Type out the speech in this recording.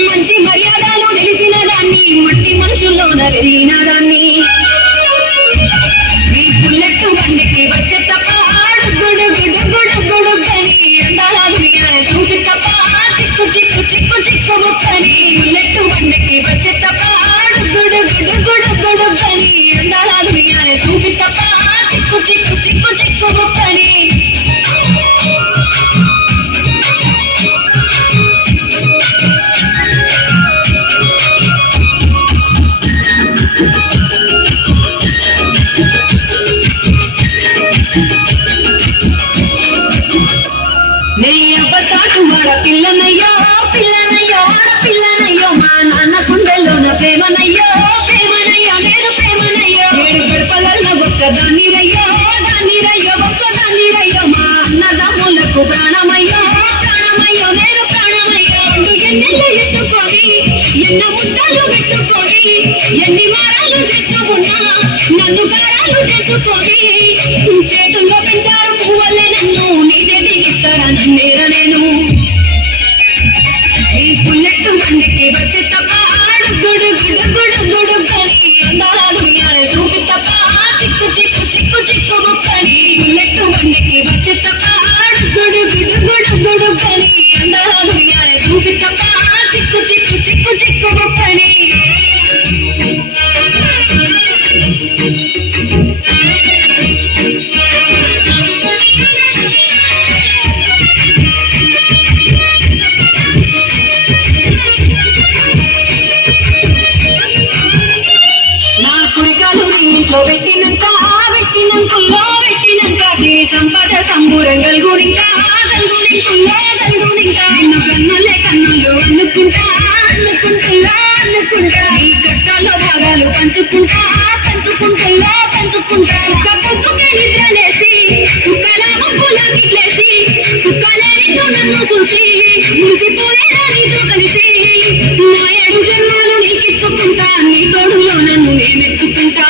మంచి మర్యాదలు తెలిసిన దాన్ని మట్టి మనసులోన వెరిగిన దాన్ని ఈ బుల్లెట్ బండికి వచ్చే తప్ప గుడు గుడు గుడు గుడు గని అందాలు చూసి తప్ప చిక్కు చిక్కు చిక్కు చిక్కు ముక్కని బుల్లెట్ బండికి వచ్చే తప్ప గుడు గుడు గుడు గుడు గని అందాలు చూసి తప్ప చిక్కు చిక్కు చిక్కు చిక్కు ముక్కని పిల్లనయ్యో పిల్లనయ్యో పిల్లనయ్యో మా నాన్న కుండెల్లోన ప్రేమనయ్యో ప్రేమనయ్యో నేను ప్రేమనయ్యో ఏడు గడపలలో ఒక్క దానిరయ్యో దానిరయ్యో ఒక్క దానిరయ్యో మా అన్నదమ్ములకు ప్రాణమయ్యో ప్రాణమయ్యో నేను ప్రాణమయ్యో ఎన్నెళ్ళు ఎత్తుకొని ఎన్న ముద్దలు పెట్టుకొని ఎన్ని మారాలు చెట్టుకున్నా నన్ను గారాలు చేసుకొని చేతుల్లో పెంచారు పువ్వులే నన్ను నీ చేతికిస్తారా నన్నేరా నేను బుల్లెట్ బండికి వచ్చే తప్ప గుడు గుడు గుడు గుడు గని అందాలు చూపి తప్ప చిక్కు చిక్కు చిక్కు చిక్కు ముక్కని బుల్లెట్ బండికి వచ్చే తప్ప గుడు గుడు గుడు గుడు గని అందాలు చూపి తప్ప చిక్కు చిక్కు చిక్కు చిక్కు ముక్కని పెట్టినంత పెట్టినంతలో పెట్టినంత సంపద సంబూరంగల్ గురింకా నిన్ను కన్నులే కన్నులు అనుకుంటా అనుకుంటున్నా అనుకుంటా ఈ కట్టాలో భాగాలు పంచుకుంటా పంచుకుంటున్నా పంచుకుంటా ఒక్క పొద్దుకే నిద్రలేసి కుక్కల ముక్కుల నిద్లేసి కుక్కలేనితో నన్ను చూసి మురిసిపోయేలా నీతో కలిసి నా 7 జన్మలు నీకిచ్చుకుంటా నీ తోడులో నన్ను నేనెత్తుకుంటా